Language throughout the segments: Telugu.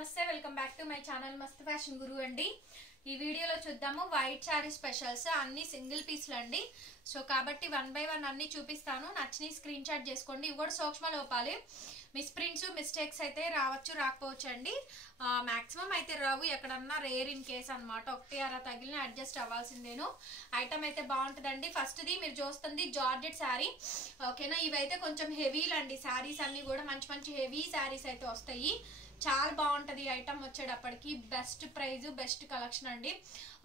నమస్తే welcome back to my channel మస్త్ ఫ్యాషన్ గురు అండి. ఈ వీడియోలో చూద్దాము వైట్ శారీ స్పెషల్స్ అన్ని సింగిల్ పీస్లు అండి. సో కాబట్టి 1 బై 1 అన్ని చూపిస్తాను. నచ్చిన స్క్రీన్ షాట్ చేసుకోండి. ఇవి కూడా సూక్ష్మ లోపాలే, మిస్ ప్రింట్స్ మిస్టేక్స్ అయితే రావచ్చు రాకపోవచ్చు అండి. మాక్సిమం అయితే రావు, ఎక్కడన్నా రేర్ ఇన్ కేస్ అనమాట. ఒకటి అలా తగిలిన అడ్జస్ట్ అవ్వాల్సిందేను. ఐటమ్ అయితే బాగుంటుందండి. ఫస్ట్ది మీరు చూస్తుంది జార్జెట్ శారీ, ఓకేనా. ఇవైతే కొంచెం హెవీలు అండి. శారీస్ అన్ని కూడా మంచి మంచి హెవీ శారీస్ అయితే వస్తాయి. చాలా బాగుంటది ఐటమ్ వచ్చేటప్పటికి. బెస్ట్ ప్రైస్ బెస్ట్ కలెక్షన్ అండి.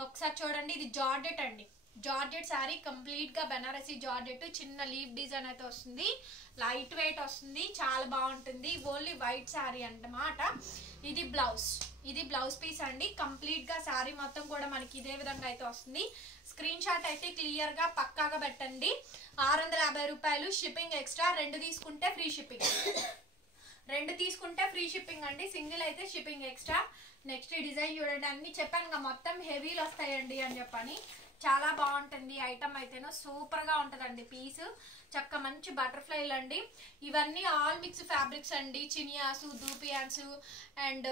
ఒకసారి చూడండి, ఇది జార్జెట్ అండి. జార్జెట్ శారీ కంప్లీట్ గా బెనారసీ జార్జెట్, చిన్న లీవ్ డిజైన్ అయితే వస్తుంది. లైట్ వెయిట్ వస్తుంది, చాలా బాగుంటుంది. ఓన్లీ వైట్ శారీ అన్నమాట. ఇది బ్లౌజ్ పీస్ అండి. కంప్లీట్ గా శారీ మొత్తం కూడా మనకి ఇదే విధంగా అయితే వస్తుంది. స్క్రీన్ షాట్ అయితే క్లియర్ గా పక్కాగా పెట్టండి. 650 రూపాయలు, షిప్పింగ్ ఎక్స్ట్రా. 2 తీసుకుంటే ఫ్రీ షిప్పింగ్. 2 తీసుకుంటే ఫ్రీ షిప్పింగ్ అండి. సింగిల్ అయితే షిప్పింగ్ ఎక్స్ట్రా. నెక్స్ట్ డిజైన్ చూడండి, అన్ని చెప్పాను మొత్తం హెవీలు వస్తాయండి అని చెప్పని. చాలా బాగుంటుంది ఐటమ్ అయితేనో, సూపర్ గా ఉంటదండి పీస్. చక్క మంచి బటర్ఫ్లైలు అండి. ఇవన్నీ ఆల్ మిక్స్ ఫ్యాబ్రిక్స్ అండి. చినియాస్, దూపియాన్స్ అండ్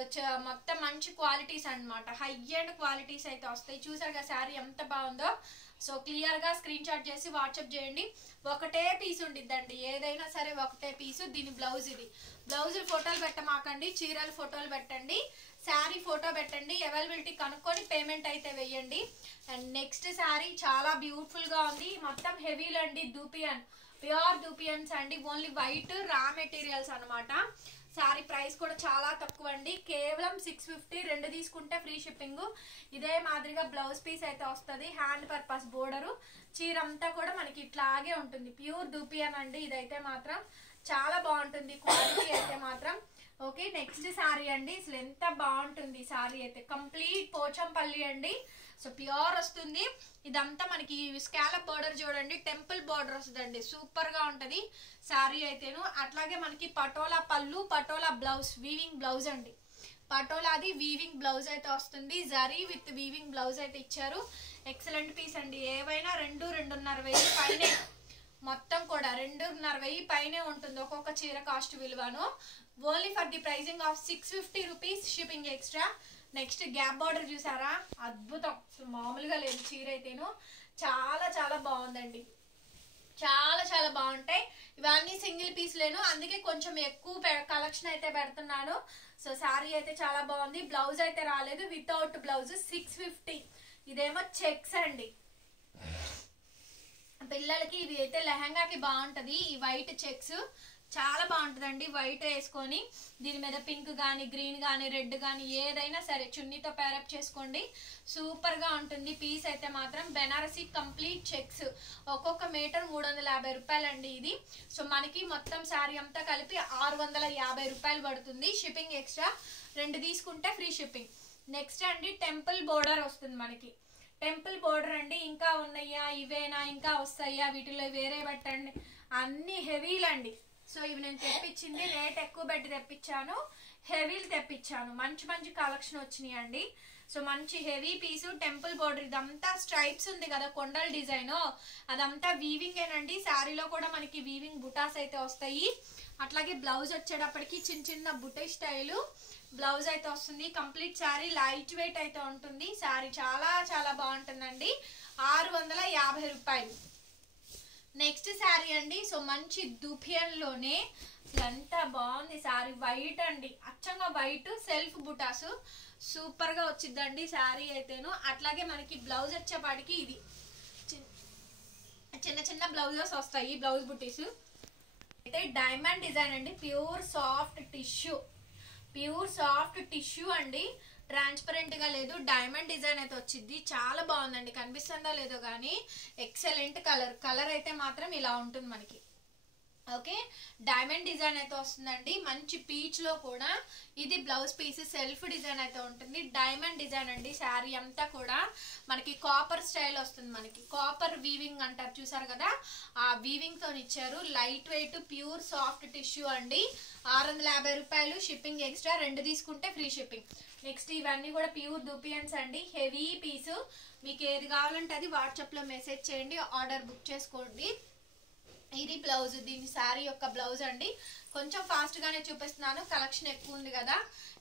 మొత్తం మంచి క్వాలిటీస్ అన్నమాట. హై అండ్ క్వాలిటీస్ అయితే వస్తాయి. చూసారు కదా శారీ ఎంత బాగుందో. సో క్లియర్ గా స్క్రీన్ షాట్ చేసి వాట్సాప్ చేయండి. ఒకటే పీస్ ఉండిద్దండి, ఏదైనా సరే ఒకటే పీసు. దీని బ్లౌజ్, ఇది బ్లౌజ్ ఫోటోలు పెట్టమాకండి, చీరల ఫోటోలు పెట్టండి, శారీ ఫోటో పెట్టండి. అవైలబిలిటీ కనుక్కొని పేమెంట్ అయితే వేయండి. అండ్ నెక్స్ట్ శారీ చాలా బ్యూటిఫుల్ గా ఉంది. మొత్తం హెవీలు అండి. దూపియన్, ప్యూర్ దూపియన్స్ అండి. ఓన్లీ వైట్ రా మెటీరియల్స్ అనమాట. శారీ ప్రైస్ కూడా చాలా తక్కువ అండి, కేవలం 650. 2 తీసుకుంటే ఫ్రీ షిప్పింగ్. ఇదే మాదిరిగా బ్లౌజ్ పీస్ అయితే వస్తుంది. Hand purpose border. చీర అంతా కూడా మనకి ఇట్లాగే ఉంటుంది. ప్యూర్ దూపియన్ అండి. ఇదైతే మాత్రం చాలా బాగుంటుంది క్వాలిటీ అయితే మాత్రం. ఓకే, నెక్స్ట్ శారీ అండి. అసలు ఎంత బాగుంటుంది శారీ అయితే. కంప్లీట్ పోచంపల్లి అండి. సో ప్యూర్ వస్తుంది. ఇదంతా మనకి స్కాలప్ బోర్డర్ చూడండి, టెంపుల్ బోర్డర్ వస్తుందండి. సూపర్ గా ఉంటది శారీ అయితేను. అట్లాగే మనకి పటోలా పళ్ళు, పటోలా బ్లౌజ్, వీవింగ్ బ్లౌజ్ అండి. పటోలాది వీవింగ్ బ్లౌజ్ అయితే వస్తుంది. జరీ విత్ వీవింగ్ బ్లౌజ్ అయితే ఇచ్చారు. ఎక్సలెంట్ పీస్ అండి. ఏవైనా 2-2.5 పైనే, మొత్తం కూడా 2.5 పైనే ఉంటుంది ఒక్కొక్క చీర కాస్ట్ విలువను. Only for the pricing of 650 rupees, shipping extra. Next gap border చూసారా, అద్భుతం. మామూలుగా లేదు చీర అయితేను. చాలా చాలా బాగుందండి. చాలా చాలా బాగుంటాయి. ఇవన్నీ సింగిల్ పీస్ లేను, అందుకే కొంచెం ఎక్కువ కలెక్షన్ అయితే పెడుతున్నాను. సో శారీ అయితే చాలా బాగుంది. బ్లౌజ్ అయితే రాలేదు, వితౌట్ బ్లౌజ్ 650. ఇదేమో చెక్స్ అండి. పిల్లలకి ఇది అయితే లెహంగాకి బాగుంటది. ఈ వైట్ చెక్స్ చాలా బాగుంటుందండి. వైట్ వేసుకొని దీని మీద పింక్ కానీ, గ్రీన్ కానీ, రెడ్ కానీ ఏదైనా సరే చున్నీతో పేరప్ చేసుకోండి. సూపర్ గా ఉంటుంది పీస్ అయితే మాత్రం. Banarasi complete checks. ఒక్కొక్క మీటర్ 350 రూపాయలు అండి ఇది. సో మనకి మొత్తం శారీ అంతా కలిపి 650 రూపాయలు పడుతుంది. Shipping extra. 2 తీసుకుంటే ఫ్రీ షిప్పింగ్. నెక్స్ట్ అండి టెంపుల్ బోర్డర్ వస్తుంది మనకి. టెంపుల్ బోర్డర్ అండి. ఇంకా ఉన్నాయా, ఇవేనా ఇంకా వస్తాయా, వీటిలో వేరే పెట్టండి. అన్ని హెవీలు అండి. సో ఇవి నేను తెప్పించింది రేట్ ఎక్కువ పెట్టి తెప్పించాను, హెవీలు తెప్పించాను. మంచి మంచి కలెక్షన్ వచ్చినాయి అండి. సో మంచి హెవీ పీసు, టెంపుల్ బోర్డర్. ఇదంతా స్ట్రైప్స్ ఉంది కదా, కొండల డిజైన్, అదంతా వీవింగ్ ఏనండి. శారీలో కూడా మనకి వీవింగ్ బుటాస్ అయితే వస్తాయి. అట్లాగే బ్లౌజ్ వచ్చేటప్పటికి చిన్న చిన్న బుటే స్టైలు బ్లౌజ్ అయితే వస్తుంది. కంప్లీట్ శారీ లైట్ వెయిట్ అయితే ఉంటుంది. శారీ చాలా చాలా బాగుంటుందండి. 650 రూపాయలు. నెక్స్ట్ శారీ అండి. సో మంచి దుపియన్ లోనే ఎంత బాగుంది శారీ. వైట్ అండి, అచ్చంగా వైట్, సెల్ఫ్ బుటాస్. సూపర్ గా వచ్చిందండి శారీ అయితేను. అట్లాగే మనకి బ్లౌజ్ వచ్చేపాటికి ఇది చిన్న చిన్న బ్లౌజెస్ వస్తాయి. బ్లౌజ్ బుటీస్ అయితే డైమండ్ డిజైన్ అండి. Pure soft tissue, pure soft tissue అండి. ట్రాన్స్పరెంట్ గా లేదు, డైమండ్ డిజైన్ అయితే వచ్చింది. చాలా బాగుందండి. కనిపిస్తుందో లేదో కానీ ఎక్సలెంట్ కలర్ అయితే మాత్రం ఇలా ఉంటుంది మనకి. ఓకే, డైమండ్ డిజైన్ అయితే వస్తుందండి. మంచి పీచ్ లో కూడా ఇది బ్లౌజ్ పీస్. సెల్ఫ్ డిజైన్ అయితే ఉంటుంది. డైమండ్ డిజైన్ అండి. శారీ అంతా కూడా మనకి కాపర్ స్టైల్ వస్తుంది. మనకి కాపర్ వీవింగ్ అంటారు చూసారు కదా, ఆ వీవింగ్ తో ఇచ్చారు. Light weight pure soft tissue అండి. 650 రూపాయలు, షిప్పింగ్ ఎక్స్ట్రా. 2 తీసుకుంటే ఫ్రీ షిప్పింగ్. నెక్స్ట్ ఇవన్నీ కూడా ప్యూర్ దూపియన్స్ అండి. హెవీ పీసు. మీకు ఏది కావాలంటే అది వాట్సాప్ లో మెసేజ్ చేయండి, ఆర్డర్ బుక్ చేసుకోండి. ఇది బ్లౌజ్, దీని శారీ యొక్క బ్లౌజ్ అండి. కొంచెం ఫాస్ట్ గానే చూపిస్తున్నాను, కలెక్షన్ ఎక్కువ ఉంది కదా.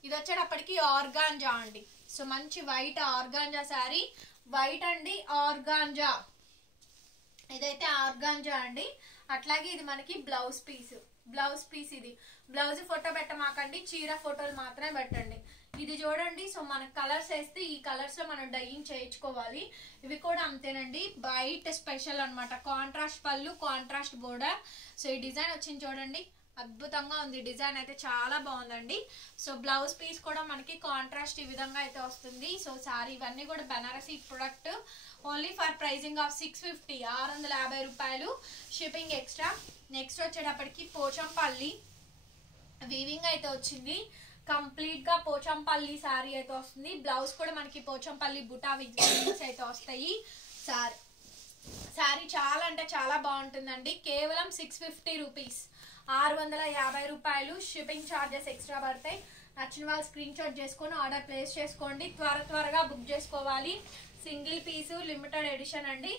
ఇది వచ్చేటప్పటికి ఆర్గాంజా అండి. సో మంచి వైట్ ఆర్గాంజా శారీ, వైట్ అండి ఆర్గాంజా, ఇదైతే ఆర్గాంజా అండి. అట్లాగే ఇది మనకి బ్లౌజ్ పీస్, ఇది బ్లౌజ్ ఫోటో పెట్టమాకండి, చీర ఫోటోలు మాత్రమే పెట్టండి. ఇది చూడండి. సో మనకు కలర్స్ వేస్తే ఈ కలర్స్ లో మనం డైయింగ్ చేయించుకోవాలి. ఇవి కూడా అంతేనండి, వైట్ స్పెషల్ అన్నమాట. కాంట్రాస్ట్ పళ్ళు, కాంట్రాస్ట్ బోర్డర్. సో ఈ డిజైన్ వచ్చింది చూడండి, అద్భుతంగా ఉంది. డిజైన్ అయితే చాలా బాగుందండి. సో బ్లౌజ్ పీస్ కూడా మనకి కాంట్రాస్ట్ ఈ విధంగా అయితే వస్తుంది. సో సారీ ఇవన్నీ కూడా Banarasi product. Only for pricing of 650, 650 రూపాయలు, షిప్పింగ్ ఎక్స్ట్రా. నెక్స్ట్ వచ్చేటప్పటికి పోచంపల్లి వీవింగ్ అయితే వచ్చింది. కంప్లీట్ గా పోచంపల్లి శారీ అయితే వస్తుంది. బ్లౌజ్ కూడా మనకి పోచంపల్లి బుటా వింగ్స్ అయితే వస్తాయి. శారీ చాలా అంటే చాలా బాగుంటుందండి. కేవలం 650 రూపీస్, 650 రూపాయలు. షిప్పింగ్ ఛార్జెస్ ఎక్స్ట్రా పడతాయి. నచ్చిన వాళ్ళు స్క్రీన్ షాట్ చేసుకొని ఆర్డర్ ప్లేస్ చేసుకోండి. త్వరగా బుక్ చేసుకోవాలి. సింగిల్ పీసు, లిమిటెడ్ ఎడిషన్ అండి.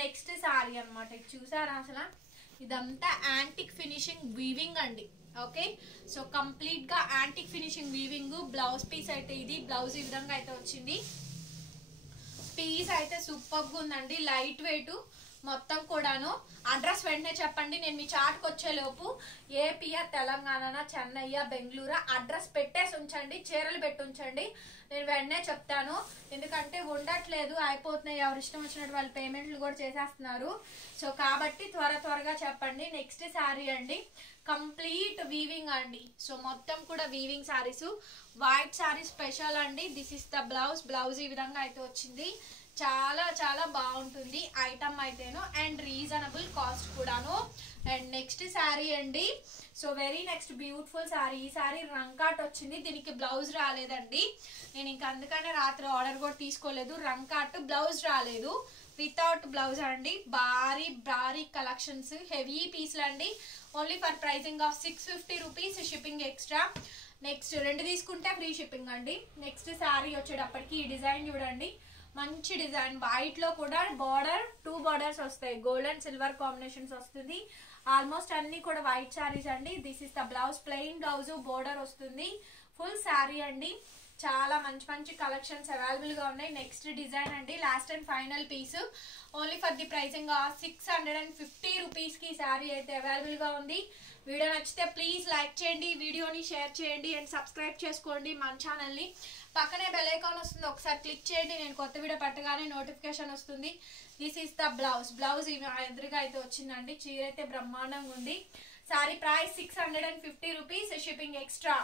నెక్స్ట్ శారీ అనమాట. ఇది చూసారా అసలు, ఇదంతా యాంటిక్ ఫినిషింగ్ వీవింగ్ అండి. ఓకే, సో కంప్లీట్ గా antique finishing weaving. Blouse piece అయితే ఇది, బ్లౌజ్ ఈ విధంగా అయితే వచ్చింది. పీస్ అయితే సూపర్ గా ఉందండి, లైట్ వెయిట్ మొత్తం కూడాను. అడ్రస్ వెంటనే చెప్పండి, నేను మీ చాట్కి వచ్చే లోపు ఏపీయా, తెలంగాణ, చెన్నై, బెంగళూరు అడ్రస్ పెట్టేసి ఉంచండి, చీరలు పెట్టి ఉంచండి. నేను వెంటనే చెప్తాను, ఎందుకంటే ఉండట్లేదు, అయిపోతున్నాయి. ఎవరు ఇష్టం వచ్చినట్టు వాళ్ళు పేమెంట్లు కూడా చేసేస్తున్నారు. సో కాబట్టి త్వరగా చెప్పండి. నెక్స్ట్ శారీ అండి, కంప్లీట్ వీవింగ్ అండి. సో మొత్తం కూడా weaving saris, white sari special అండి. దిస్ ఇస్ ద బ్లౌజ్ ఈ విధంగా అయితే వచ్చింది. చాలా బాగుంటుంది ఐటమ్ అయితేను, అండ్ రీజనబుల్ కాస్ట్ కూడాను. అండ్ నెక్స్ట్ శారీ అండి. So very next beautiful sari. ఈ శారీ రంకాట్ వచ్చింది, దీనికి బ్లౌజ్ రాలేదండి. నేను ఇంకా అందుకనే రాత్రి ఆర్డర్ కూడా తీసుకోలేదు. రంకాట్ బ్లౌజ్ రాలేదు, వితౌట్ బ్లౌజ్ అండి. భారీ కలెక్షన్స్, హెవీ పీస్లు అండి. Only for pricing of 650 rupees, shipping extra. Next 2 తీసుకుంటే ఫ్రీ షిప్పింగ్ అండి. నెక్స్ట్ శారీ వచ్చేటప్పటికి ఈ డిజైన్ చూడండి, మంచి డిజైన్. వైట్ లో కూడా బార్డర్, 2 బార్డర్స్ వస్తాయి, గోల్డ్ అండ్ సిల్వర్ కాంబినేషన్స్ వస్తుంది. ఆల్మోస్ట్ అన్ని కూడా వైట్ శారీస్ అండి. This is the blouse, plain blouse, border వస్తుంది. ఫుల్ శారీ అండి. చాలా మంచి కలెక్షన్స్ అవైలబుల్ గా ఉన్నాయి. నెక్స్ట్ డిజైన్ అండి, last and final piece. Only for the pricing 650 rupees కి శారీ అయితే అవైలబుల్ గా ఉంది. వీడియో నచ్చితే ప్లీజ్ లైక్ చేయండి, వీడియోని షేర్ చేయండి, అండ్ సబ్స్క్రైబ్ చేసుకోండి మన ఛానల్ ని. పక్కనే బెల్ ఐకాన్ వస్తుంది, ఒకసారి క్లిక్ చేయండి. నేను కొత్త వీడియో పెట్టగానే నోటిఫికేషన్ వస్తుంది. దిస్ ఈస్ ద బ్లౌజ్ ఎదురుగా అయితే వచ్చిందండి. చీర అయితే బ్రహ్మాండంగా ఉంది. Sorry price 650 rupees, shipping extra.